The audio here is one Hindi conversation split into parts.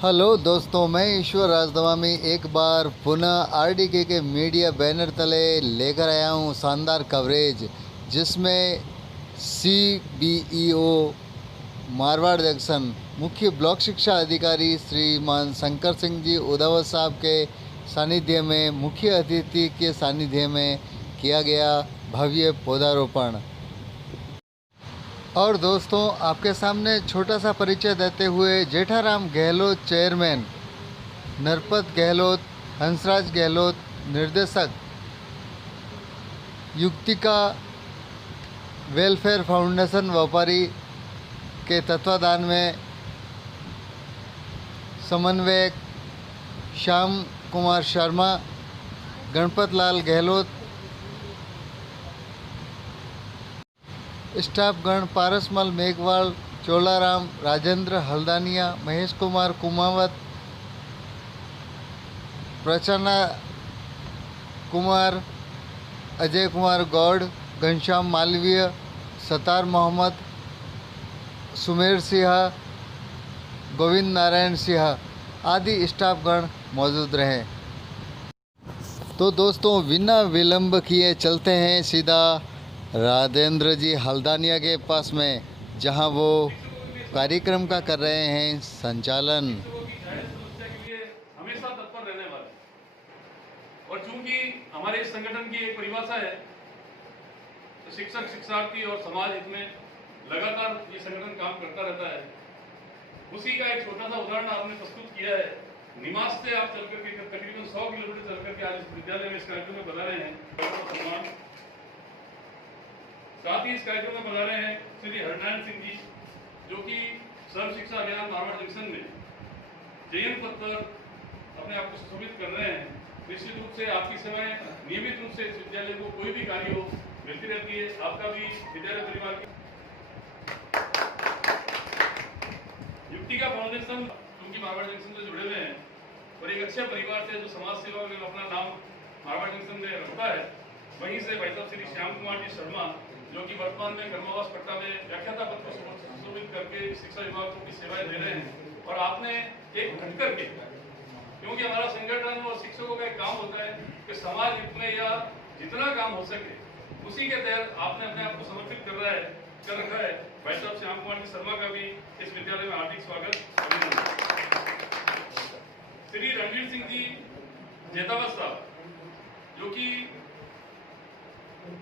हेलो दोस्तों, मैं ईश्वर राजदवामी एक बार पुनः आरडीके के मीडिया बैनर तले लेकर आया हूं शानदार कवरेज, जिसमें सीबीईओ मारवाड़ जंक्शन मुख्य ब्लॉक शिक्षा अधिकारी श्रीमान शंकर सिंह जी उदावत साहब के सानिध्य में, मुख्य अतिथि के सानिध्य में किया गया भव्य पौधारोपण। और दोस्तों, आपके सामने छोटा सा परिचय देते हुए जेठाराम गहलोत चेयरमैन, नरपत गहलोत, हंसराज गहलोत निर्देशक, युक्तिका वेलफेयर फाउंडेशन व्यापारी के तत्वाधान में समन्वयक श्याम कुमार शर्मा, गणपत लाल गहलोत, स्टाफगण पारसमल मेघवाल, चोलाराम, राजेंद्र हल्दानिया, महेश कुमार कुमावत, प्रचन्ना कुमार, अजय कुमार गौड़, घनश्याम मालवीय, सतार मोहम्मद, सुमेर सिंह, गोविंद नारायण सिंह आदि स्टाफगण मौजूद रहे। तो दोस्तों, बिना विलंब किए चलते हैं सीधा राजेंद्र जी हल्दानिया के पास में, जहां वो कार्यक्रम का कर रहे हैं संचालन। हमेशा तत्पर रहने वाले, और चूंकि हमारे इस संगठन की एक परिभाषा है, तो शिक्षक, शिक्षार्थी और समाज हित में लगातार ये संगठन काम करता रहता है। उसी का एक छोटा सा उदाहरण आपने प्रस्तुत किया है। निमास से आप चलकर के तकरीबन 100 किलोमीटर चलकर के आज इस विद्यालय में इस कार्यक्रम में बता रहे हैं। साथ ही इस कार्यक्रम में बता रहे हैं श्री हरनारायण सिंह जी, जो कि सर्व शिक्षा अभियान मारवाड़ जंक्शन में चयन पद पर अपने आप को सुशोभित कर रहे हैं। निश्चित रूप से आपकी सेवाएं नियमित रूप से इस विद्यालय को कोई भी कार्य हो मिलती रहती है। आपका भी विद्यालय परिवार की युक्तिका फाउंडेशन, क्योंकि मारवाड़ जंक्शन से जुड़े हुए हैं और एक अच्छे परिवार से जो समाज सेवा में अपना नाम मारवाड़ जंक्शन में रखता है, वहीं से भाई साहब श्री श्याम कुमार जी शर्मा, जो कि वर्तमान में कर्मावास पट्टा में व्याख्याता पद को सुशोभित करके शिक्षा विभाग को की सेवाएं दे रहे हैं। और आपने एक घट करके, क्योंकि हमारा संगठन और शिक्षकों का एक काम होता है कि समाज हित में या जितना काम हो सके उसी के तहत आपने अपने आप को समर्पित कर रखा है। भाई साहब श्याम कुमार जी शर्मा का भी इस विद्यालय में हार्दिक स्वागत, अभिनंदन। श्री रणवीर सिंह जी जेतावत साहब, जो कि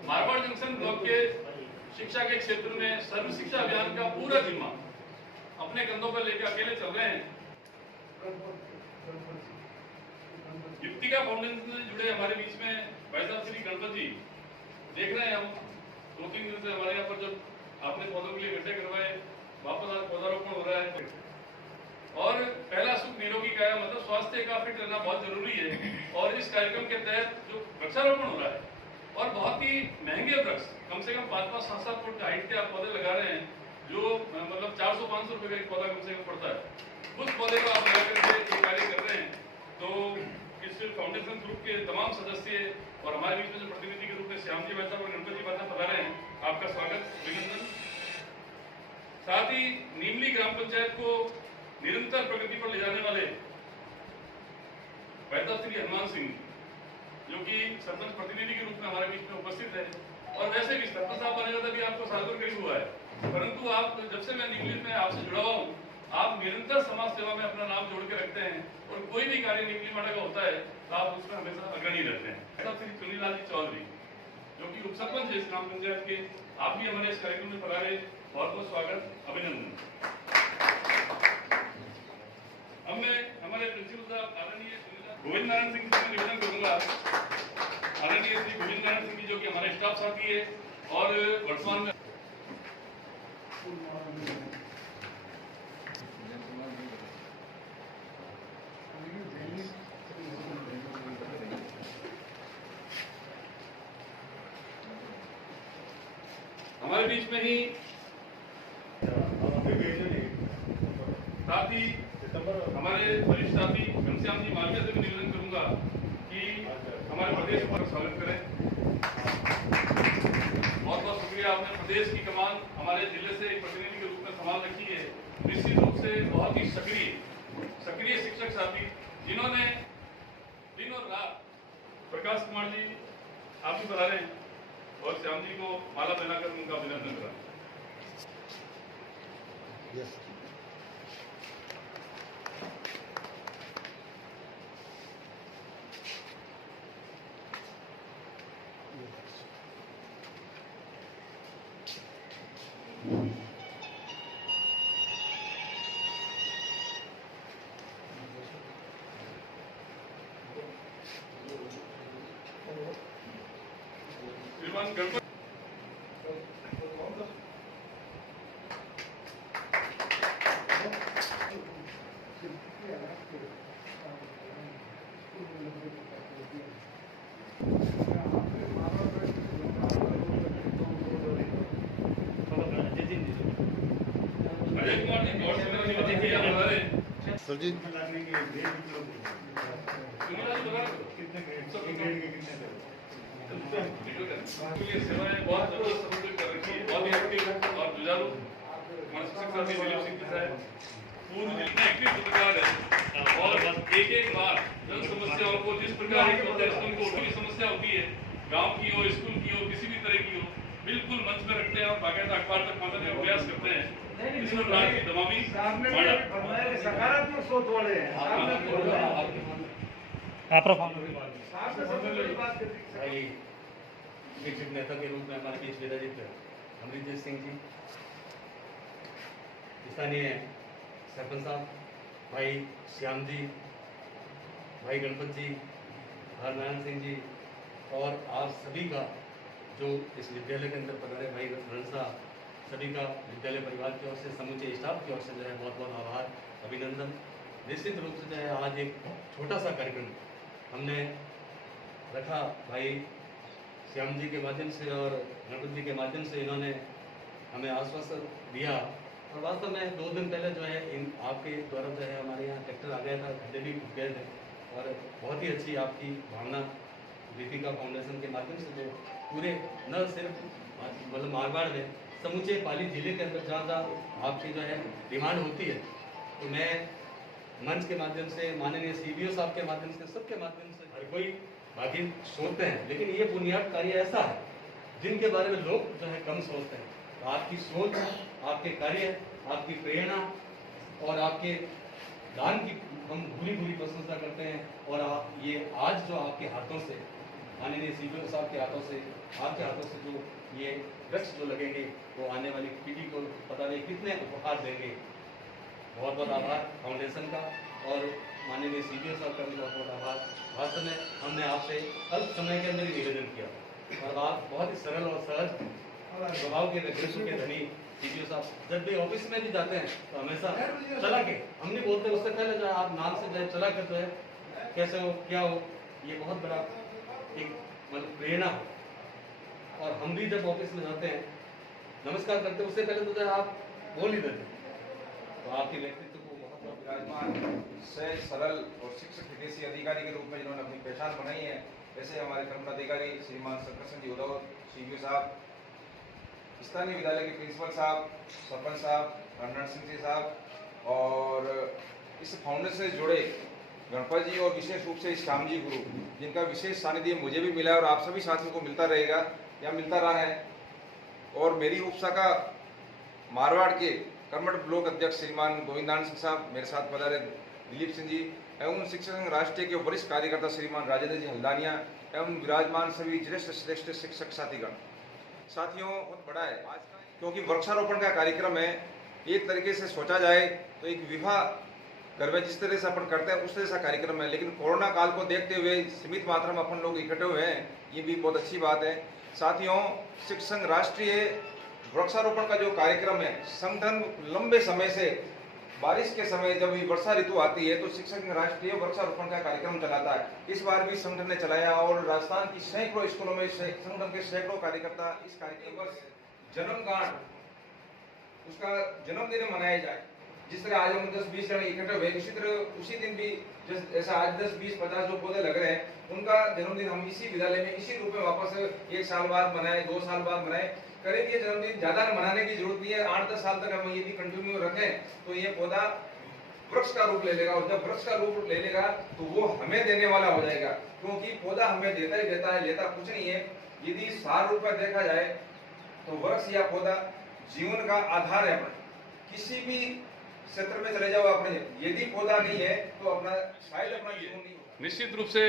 मारवाड़ जंक्शन ब्लॉक के शिक्षा के क्षेत्र में सर्व शिक्षा अभियान का पूरा जिम्मा अपने कंधों पर लेकर अकेले चल रहे हैं। युक्तिका फाउंडेशन से जुड़े हमारे बीच में भाई साहब श्री गणपत जी, देख रहे हैं हम 2-3 दिन से हमारे यहाँ पर जब आपने पौधों के लिए गड्ढे करवाए, वापस आज पौधारोपण हो रहा है। और पहला सुख निरोगी काया, मतलब स्वास्थ्य का फिट रहना बहुत जरूरी है। और इस कार्यक्रम के तहत जो वृक्षारोपण हो रहा है और बहुत ही महंगे वृक्ष, कम से कम 5-7 फुट हाइट के आप पौधे लगा रहे हैं, जो मतलब 400-500 रुपए का एक पौधा कम से कम पड़ता है। उस पौधे को आप लगा करके ये कार्य कर रहे हैं। तो इस फाउंडेशन ग्रुप के तमाम सदस्य और हमारे बीच में जो प्रतिनिधि के रूप में श्याम जी भाई साहब और गणपत जी भाई साहब बता रहे हैं, आपका स्वागत, अभिनंदन। साथ ही नीमली ग्राम पंचायत को निरंतर प्रगति पर ले जाने वाले भाई साहब श्री हनुमान सिंह, जो कि सरपंच प्रतिनिधि के रूप में हमारे बीच में उपस्थित है। और वैसे भी सरपंच साहब बने हुए भी आपको साल भर करीब हुआ है, परंतु आप जब से मैं निमली में आपसे जुड़ा हुआ हूँ, आप निरंतर समाज सेवा में अपना नाम जोड़ के रखते हैं और कोई भी कार्य निमली माड़ा का होता है तो आप उसमें हमेशा अग्रणी रहते हैं। ऐसा श्री चुनीलाल जी चौधरी, जो कि उप सरपंच है इस ग्राम पंचायत के, आप भी हमारे इस कार्यक्रम में पधारे, बहुत बहुत स्वागत, अभिनंदन। अब मैं हमारे प्रिंसिपल साहब आदरणीय गोविंद नारायण सिंह से निवेदन करूंगा। आदरणीय श्री गोविंद नारायण सिंह जी, जो कि हमारे स्टाफ साथी है और वर्तमान में हमारे बीच में ही साथ ही हमारे वरिष्ठ साथी घनश्याम जी मालवीय से भी निवेदन करूंगा कि हमारे प्रदेश पर स्वागत करें। बहुत बहुत शुक्रिया, आपने प्रदेश की कमान हमारे जिले से एक प्रतिनिधि के रूप में संभाल रखी है। निश्चित रूप से बहुत ही सक्रिय सक्रिय शिक्षक साथी जिन्होंने दिन और रात, प्रकाश कुमार जी आप भी बता रहे हैं और श्याम जी को माला पहनाकर उनका अभिनंदन करा। श्रीमान गणपत अजय कुमार जी गौर से मेरा देखिए यहाँ बता रहे हैं सुरजीत ये सेवाएं बहुत जबरदस्त समर्पित कर रखी है, बहुत ही एक्टिव और जुझारू हमारे शिक्षक साथी दिलीप सिंह जी साहब पूर्व जितने एक्टिव पत्रकार है और एक बार जन समस्याओं को जिस प्रकार उनको की समस्या होती है, गांव की हो, स्कूल की हो, किसी भी तरह की हो, बिल्कुल मंच में रखते हैं और बाकायदा अखबार तक पहुंचाने का प्रयास करते हैं। इस प्रकार की तमामी सकारात्मक सोच वाले हैं। विकसित नेता के रूप में हमारे बीच विराजित अमृतजीत सिंह जी, स्थानीय सरपंच साहब, भाई श्याम जी, भाई गणपत जी, भाई नारायण सिंह जी और आप सभी का जो इस विद्यालय के अंदर पधारे भाई रणसा, सभी का विद्यालय परिवार की ओर से, समूचे स्टाफ की ओर से जो है बहुत बहुत आभार, अभिनंदन। निश्चित रूप से जो है आज एक छोटा सा कार्यक्रम हमने रखा भाई श्याम जी के माध्यम से और गणपत जी के माध्यम से, इन्होंने हमें आश्वासन दिया और वास्तव में 2 दिन पहले जो है इन आपके द्वारा जो है हमारे यहाँ ट्रैक्टर आ गया था, खड्डे भी फूट गए थे और बहुत ही अच्छी आपकी भावना दीपिका फाउंडेशन के माध्यम से जो पूरे न सिर्फ मतलब मारवाड़ में समूचे पाली जिले के अंदर जहाँ जहाँ आपकी जो है डिमांड होती है, तो मैं मंच के माध्यम से, माननीय CBO साहब के माध्यम से, सबके माध्यम से हर कोई बाकी सोचते हैं, लेकिन ये बुनियाद कार्य ऐसा है जिनके बारे में लोग जो है कम सोचते हैं। तो आपकी सोच, आपके कार्य, आपकी प्रेरणा और आपके दान की हम पूरी प्रशंसा करते हैं। और आप ये आज जो आपके हाथों से, माननीय CBO साहब के हाथों से, आपके हाथों से जो ये वृक्ष जो लगेंगे वो आने वाली पीढ़ी को पता नहीं कितने उपहार देंगे। बहुत बहुत आभार फाउंडेशन का और माननीय CBO साहब का भी बहुत बहुत आभार। वास्तव में हमने आपसे अल्प समय के अंदर ही निवेदन किया और आप बहुत ही सरल और सहज स्वभाव के व्यक्तित्व के धनी CBO साहब जब भी ऑफिस में भी जाते हैं तो हमेशा चला के, हम नहीं बोलते उससे पहले जो है आप नाम से जो है चला कर जो है कैसे हो क्या हो, ये बहुत बड़ा एक मतलब प्रेरणा हो। और हम भी जब ऑफिस में जाते हैं नमस्कार करते हैं उससे पहले तो जो है आप बोल ही देते, तो आपके व्यक्तित्व को बहुत बहुत विराजमान सहज, सरल और शिक्षक हितैषी अधिकारी के रूप में जिन्होंने अपनी पहचान बनाई है, ऐसे हमारे कर्मचारी श्रीमान शंकर जी उदौर CBO साहब, स्थानीय विद्यालय के प्रिंसिपल साहब, सरपंच साहब, नारायण सिंह जी साहब और इस फाउंडेशन से जुड़े गणपत जी और विशेष रूप से श्याम जी गुरु, जिनका विशेष सानिध्य मुझे भी मिला और आप सभी साथियों को मिलता रहेगा या मिलता रहा है। और मेरी उपशाखा मारवाड़ के कर्मठ ब्लॉक अध्यक्ष श्रीमान गोविंदान सिंह साहब, मेरे साथ पधारे दिलीप सिंह जी एवं शिक्षक संघ राष्ट्रीय के वरिष्ठ कार्यकर्ता श्रीमान राजेंद्र जी हल्दानिया एवं विराजमान सभी श्रेष्ठ शिक्षक साथीगण। साथियों बहुत बड़ा है आज का, क्योंकि वृक्षारोपण का कार्यक्रम है। एक तरीके से सोचा जाए तो एक विवाह घर में जिस तरह से अपन करते हैं उस तरह से कार्यक्रम है, लेकिन कोरोना काल को देखते हुए सीमित मात्रा में अपन लोग इकट्ठे हुए हैं, ये भी बहुत अच्छी बात है। साथियों, शिक्षक संघ राष्ट्रीय वृक्षारोपण का जो कार्यक्रम है, संगठन लंबे समय से बारिश के समय जब वर्षा ऋतु आती है तो शिक्षक संघ राष्ट्रीय वृक्षारोपण का कार्यक्रम चलाता है। इस बार भी संगठन ने चलाया और राजस्थान की सैकड़ों स्कूलों में संगठन के सैकड़ों कार्यकर्ता इस कार्यक्रम पर जन्मगांठ उसका जन्मदिन मनाया जाए। जिस तरह आज हम 10-20 जन इकट्ठे हुए, उसी तरह उसी दिन भी जैसा आज 10-20-50 जो पौधे लग रहे हैं, उनका जन्मदिन हम इसी विद्यालय में इसी रूप में वापस 1 साल बाद मनाए, 2 साल बाद मनाए। करीब ये जन्मदिन ज्यादा मनाने की जरूरत नहीं है, 8-10 साल तक हम यदि कंटिन्यू रखें तो ये पौधा वृक्ष का रूप ले लेगा, और जब वृक्ष का रूप ले लेगा तो वो हमें देने वाला हो जाएगा, क्योंकि पौधा हमें देता ही देता है, लेता कुछ नहीं है। यदि सार रूप में देखा जाए तो वृक्ष या पौधा जीवन का आधार है। किसी भी क्षेत्र में चले जाओ अपने, यदि पौधा नहीं है तो अपना शायद अपना जीवन नहीं होगा। निश्चित रूप से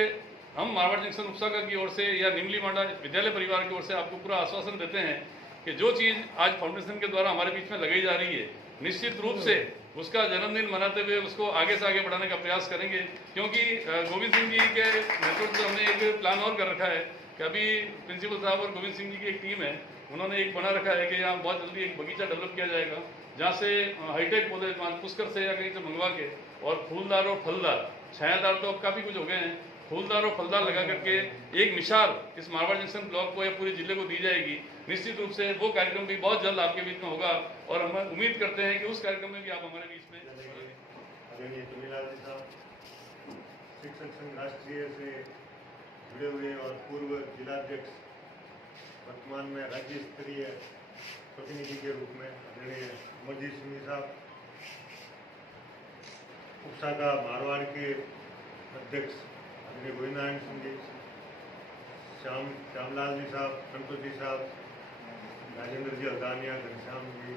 हम मारवाड़ जंक्शन उपशाखा की ओर से या निमली मांडा विद्यालय परिवार की ओर से आपको पूरा आश्वासन देते हैं कि जो चीज़ आज फाउंडेशन के द्वारा हमारे बीच में लगाई जा रही है, निश्चित रूप से उसका जन्मदिन मनाते हुए उसको आगे से आगे बढ़ाने का प्रयास करेंगे। क्योंकि गोविंद सिंह जी के नेतृत्व से हमने एक प्लान और कर रखा है कि अभी प्रिंसिपल साहब और गोविंद सिंह जी की एक टीम है, उन्होंने एक बना रखा है कि यहाँ बहुत जल्दी एक बगीचा डेवलप किया जाएगा, जहाँ से हाईटेक पौधे पुष्कर से या कहीं से मंगवा के और फूलदार और फलदार, छायादार तो अब काफ़ी कुछ हो गए हैं, फूलदार और फलदार लगा करके एक मिसाल इस मारवाड़ जंक्शन ब्लॉक को या पूरे जिले को दी जाएगी। निश्चित रूप से वो कार्यक्रम भी बहुत जल्द आपके बीच में होगा और हम उम्मीद करते हैं कि उस कार्यक्रम में भी आप हमारे बीच में आदरणीय तुमीलाल जी साहब शिक्षक संघ राष्ट्रीय से जुड़े हुए और पूर्व जिलाध्यक्ष, वर्तमान में राज्य स्तरीय प्रतिनिधि के रूप में आदरणीय अमरजीत सिंह जी साहब, उपशाखा मारवाड़ के अध्यक्ष आदरणीय गोविंद नारायण सिंह जी, श्यामलाल जी साहब, संतोष जी साहब, राजेंद्र जी अदानिया, घनश्याम जी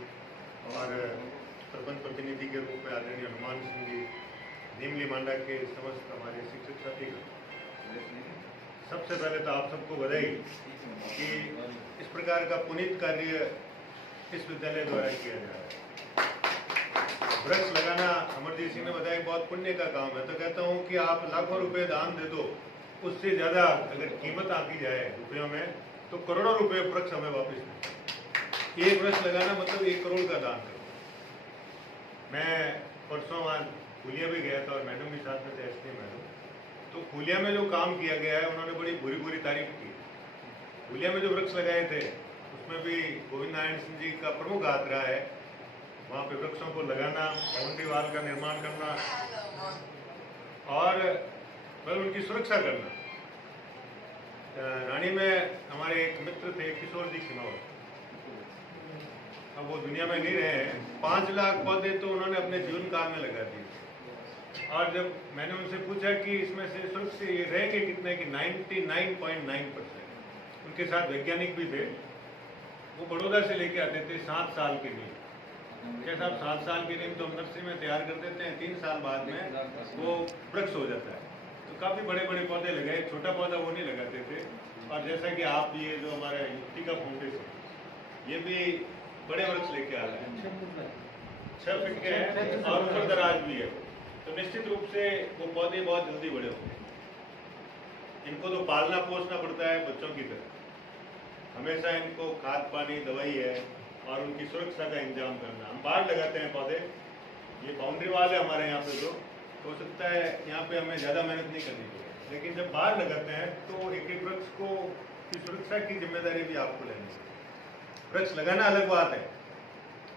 और सरपंच प्रतिनिधि के रूप में आदरणीय हनुमान सिंह जी, नीमली मांडा के समस्त हमारे शिक्षक साथी, सबसे पहले तो आप सबको बधाई कि इस प्रकार का पुनीत कार्य इस विद्यालय द्वारा किया जा रहा है। वृक्ष लगाना अमरजीत सिंह ने बताया बहुत पुण्य का काम है, तो कहता हूँ कि आप लाखों रुपए दान दे दो, उससे ज़्यादा अगर कीमत आंकी जाए रुपयों में तो करोड़ों रुपए वृक्ष हमें वापस मिलते। एक वृक्ष लगाना मतलब 1 करोड़ का दान है। मैं परसों वहाँ फूलिया भी गया था और मैडम भी साथ में थे, एसपी मैडम, तो फूलिया में जो काम किया गया है उन्होंने बड़ी बुरी तारीफ की। फूलिया में जो वृक्ष लगाए थे उसमें भी गोविंद नारायण सिंह जी का प्रमुख हाथ रहा है। वहाँ पे वृक्षों को लगाना, बाउंड्री वाल का निर्माण करना और उनकी सुरक्षा करना। रानी में हमारे एक मित्र थे किशोर जी खिनौर, अब वो दुनिया में नहीं रहे हैं। 5 लाख पौधे तो उन्होंने अपने जीवन काल में लगा दिए। और जब मैंने उनसे पूछा कि इसमें से सुरक्षित ये रह के कितने की 99.9%। उनके साथ वैज्ञानिक भी थे, वो बड़ौदा से लेके आते थे 7 साल की नींव। जैसा आप 7 साल की नींव तो हम नर्सरी में तैयार कर देते हैं, 3 साल बाद में वो वृक्ष हो जाता है। तो काफ़ी बड़े बड़े पौधे लगाए, छोटा पौधा वो नहीं लगाते थे। और जैसा कि आप ये जो हमारा युक्तिका फाउंडेशन, ये भी बड़े वृक्ष लेके आ रहे हैं, 6 फीट के हैं और ऊपर दराज भी है। तो निश्चित रूप से वो पौधे बहुत जल्दी बड़े होंगे। इनको तो पालना पोसना पड़ता है बच्चों की तरह, हमेशा इनको खाद पानी दवाई है और उनकी सुरक्षा का इंतजाम करना। हम बाहर लगाते हैं पौधे, ये बाउंड्री वाल है हमारे यहाँ पे, तो हो सकता है यहाँ पे हमें ज़्यादा मेहनत नहीं करनी पड़े, लेकिन जब बाहर लगाते हैं तो एक एक वृक्ष को की सुरक्षा की जिम्मेदारी भी आपको लेनी है। वृक्ष लगाना अलग बात है,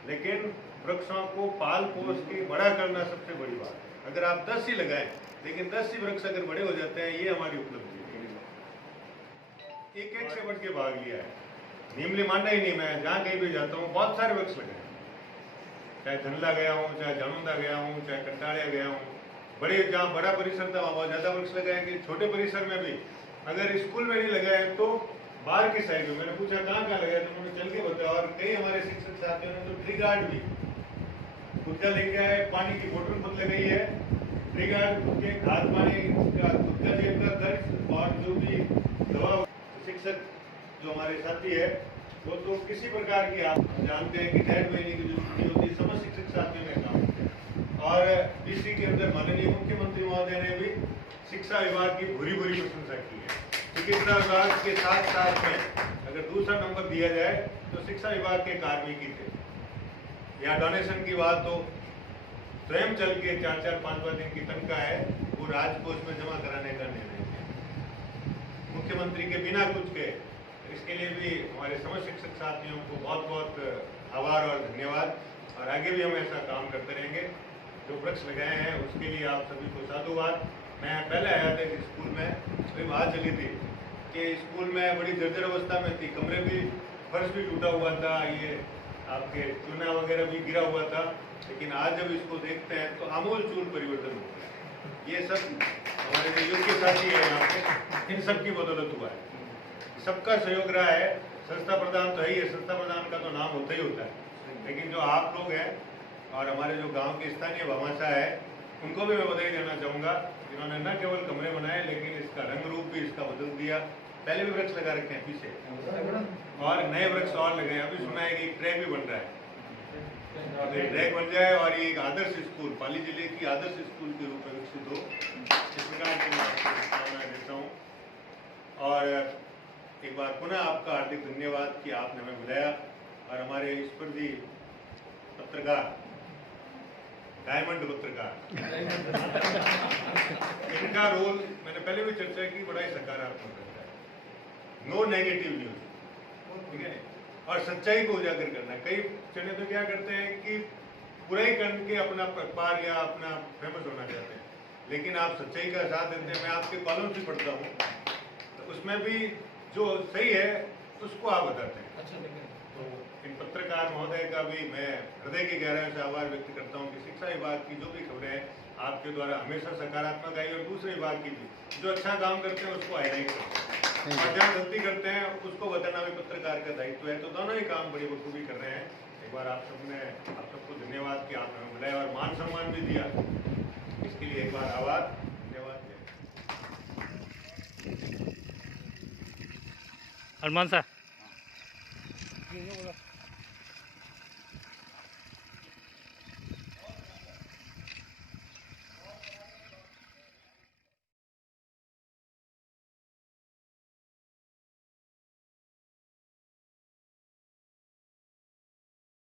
लेकिन वृक्षों को पाल पोस के बड़ा करना सबसे बड़ी बात है। अगर आप 10 ही लगाएं, लेकिन 10 ही वृक्ष अगर बड़े हो जाते हैं, ये हमारी उपलब्धि है। एक से बढ़ के भाग लिया है। नीमली मांडा ही नहीं, मैं जहाँ कहीं भी जाता हूँ बहुत सारे वृक्ष लगाए, चाहे धनला गया हूँ, चाहे जामुंदा गया हूँ, चाहे कंटाड़िया गया हूँ। बड़े जहाँ बड़ा परिसर था वहाँ बहुत ज़्यादा वृक्ष लगाएंगे। छोटे परिसर में भी अगर स्कूल में नहीं लगाए तो बाहर की साइड में, मैंने पूछा कहाँ लगाया तो उन्होंने चल के बताया। और कई हमारे शिक्षक साथियों ने तो ट्री गार्ड भी खुद का लेके आए, पानी की बोतल खुद लगाई है, ट्री गार्ड के खाद पानी का खुद का जेब का खर्च और जो भी दवा। शिक्षक जो हमारे साथी है वो तो किसी प्रकार की, आप जानते हैं कि 1.5 महीने की जो छुट्टी होती है, समस्त शिक्षक साथियों ने काम किया। और इसी के अंदर माननीय मुख्यमंत्री महोदय ने भी शिक्षा विभाग की भूरी प्रशंसा की है। चिकित्सा विभाग के साथ में अगर दूसरा नंबर दिया जाए तो शिक्षा विभाग के कार्मिक ही थे। यहाँ डोनेशन की बात हो, स्वयं चल के 4-5 दिन की तनख्वाह है वो राजकोष में जमा कराने का निर्णय किया मुख्यमंत्री के बिना कुछ के। इसके लिए भी हमारे समस्त शिक्षक साथियों को बहुत बहुत आभार और धन्यवाद। और आगे भी हम ऐसा काम करते रहेंगे। जो वृक्ष लगाए हैं उसके लिए आप सभी को साधुवाद। मैं पहले आया था कि स्कूल में, अभी बात चली थी कि स्कूल में बड़ी जर्जर अवस्था में थी, कमरे भी, फर्श भी टूटा हुआ था, ये आपके चूना वगैरह भी गिरा हुआ था, लेकिन आज जब इसको देखते हैं तो आमूल चूल परिवर्तन हो गया। ये सब हमारे जो योग्य साथी है यहाँ पे, इन सब की बदौलत हुआ है। सबका सहयोग रहा है। संस्था प्रधान तो है ही है, संस्था प्रधान का तो नाम होता ही होता है, लेकिन जो आप लोग हैं और हमारे जो गांव के स्थानीय भामाशाह है, उनको भी मैं बधाई देना चाहूँगा, जिन्होंने न केवल कमरे बनाए लेकिन इसका रंग रूप भी इसका बदल दिया। पहले भी वृक्ष लगा रखे हैं पीछे, और नए वृक्ष और लगे हैं। अभी सुना है कि एक ट्रैक भी बन रहा है, तो ट्रैक बन जाए और ये एक आदर्श स्कूल, पाली जिले की आदर्श स्कूल के रूप में विकसित हो, इस प्रकार की मैं शुभकामनाएं देता हूँ। और एक बार पुनः आपका हार्दिक धन्यवाद कि आपने हमें बुलाया, और हमारे स्पर्धी पत्रकार, डायमंड पत्रकार, इनका रोल मैंने पहले भी चर्चा की, बड़ा ही सकारात्मक रहता है। नो नेगेटिव न्यूज, ठीक है, और सच्चाई को उजागर करना। कई जने तो क्या करते हैं कि बुराई करके अपना अखबार या अपना फेमस होना चाहते हैं, लेकिन आप सच्चाई का साथ देते हैं। मैं आपके कॉलम भी पढ़ता हूँ, तो उसमें भी जो सही है उसको आप बताते हैं। तो इन पत्रकार महोदय का भी मैं हृदय की गहराई से आभार व्यक्त करता हूँ कि शिक्षा विभाग की जो भी खबरें हैं आपके द्वारा हमेशा सकारात्मक आई, और दूसरे विभाग की भी जो अच्छा काम करते हैं उसको हाईलाइट करते हैं, और जहाँ गलती करते हैं उसको बताना भी पत्रकार का दायित्व है। तो दोनों ही काम बड़ी बखूबी कर रहे हैं। एक बार आप सबको धन्यवाद कि आपने हमें बुलाया और मान सम्मान भी दिया, इसके लिए एक बार आभार, धन्यवाद। हनुमान साहब